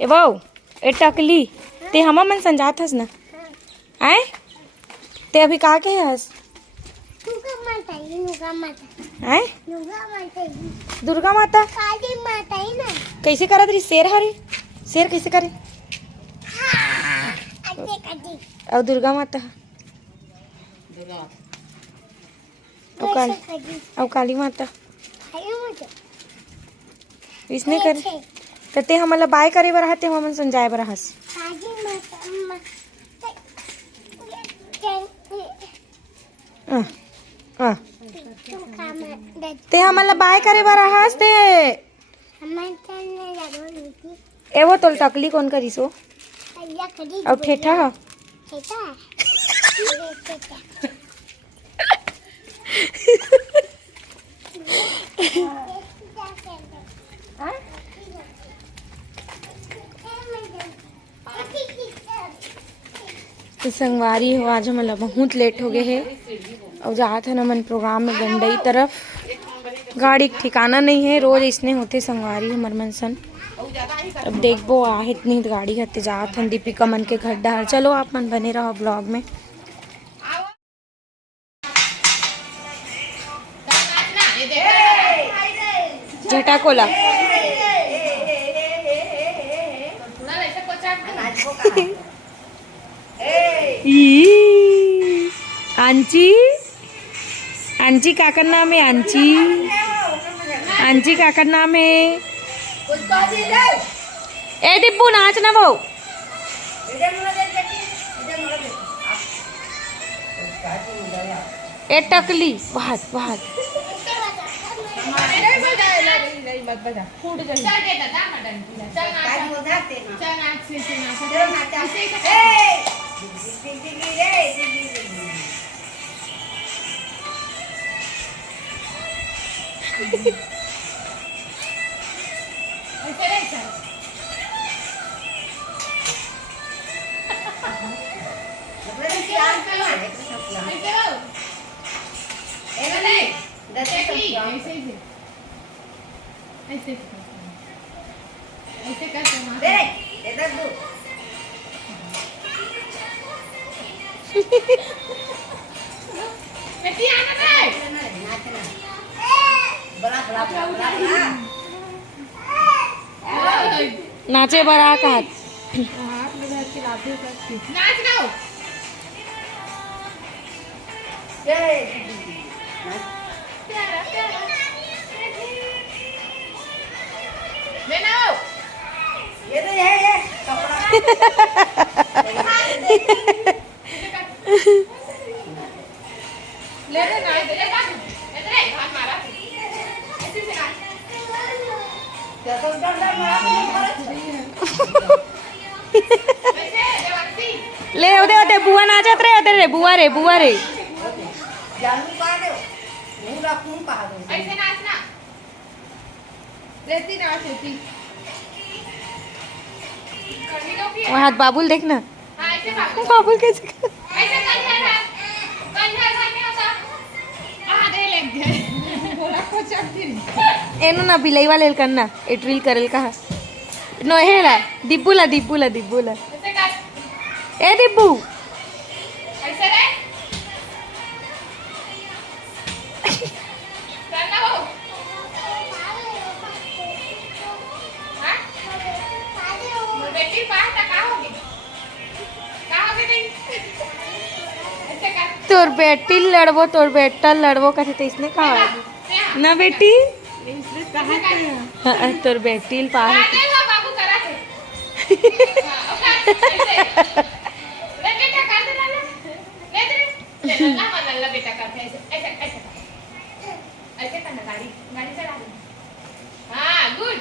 ए भाऊ ए टकली ते हमा मन संजात हस ना आए ते अभी का के हस आए दुर्गा माता कैसे करत रही शेर हरे शेर कैसे करे और दुर्गा माता और काली माता इसने करे तो ते हमला बाय करे बर हते हमन संजाय बर हस ते हमला बाय करे बर हस ते एवो तोल टकली कौन करिसो और ठेठा ह तो संगवारी हो आज हमला बहुत लेट हो गए है और जात है नमन प्रोग्राम में गंडई तरफ गाड़ी ठिकाना नहीं है रोज इसने होते संगवारी हमर मन सन अब देखबो आहे इतनी गाड़ी हते जात हन दीपिका मन के घर डहर चलो आप मन बने रहो ब्लॉग में झटा कोला आंची आंची काकर नाम है आंची आंची काकर नाम है ए डिब्बू नाच ना वो ए टकली बहुत बहुत नाचे बड़ा का ले उदे उदे बुआ नाचत रे उदे रे बुआ रे ऐसे नाचना रेती नाच रेती वहाँ बाबुल देखना बाबुल कैसे ऐसे एनो ना बिलाई वाले करना एट्रिल करल कहा नो हेला दिब्बूला ए दिब्बू ऐसे रे करना हो हां बेटी पास का होगी नहीं ऐसे कर तोर बेटी लड़बो तोर बेटा लड़बो कथे तो इसने कहा ना बेटी हाँ तोर बेटी पास बाबू करा थे बेटा करते ऐसे ऐसे ऐसे ऐसे करना गाड़ी चला हाँ गुड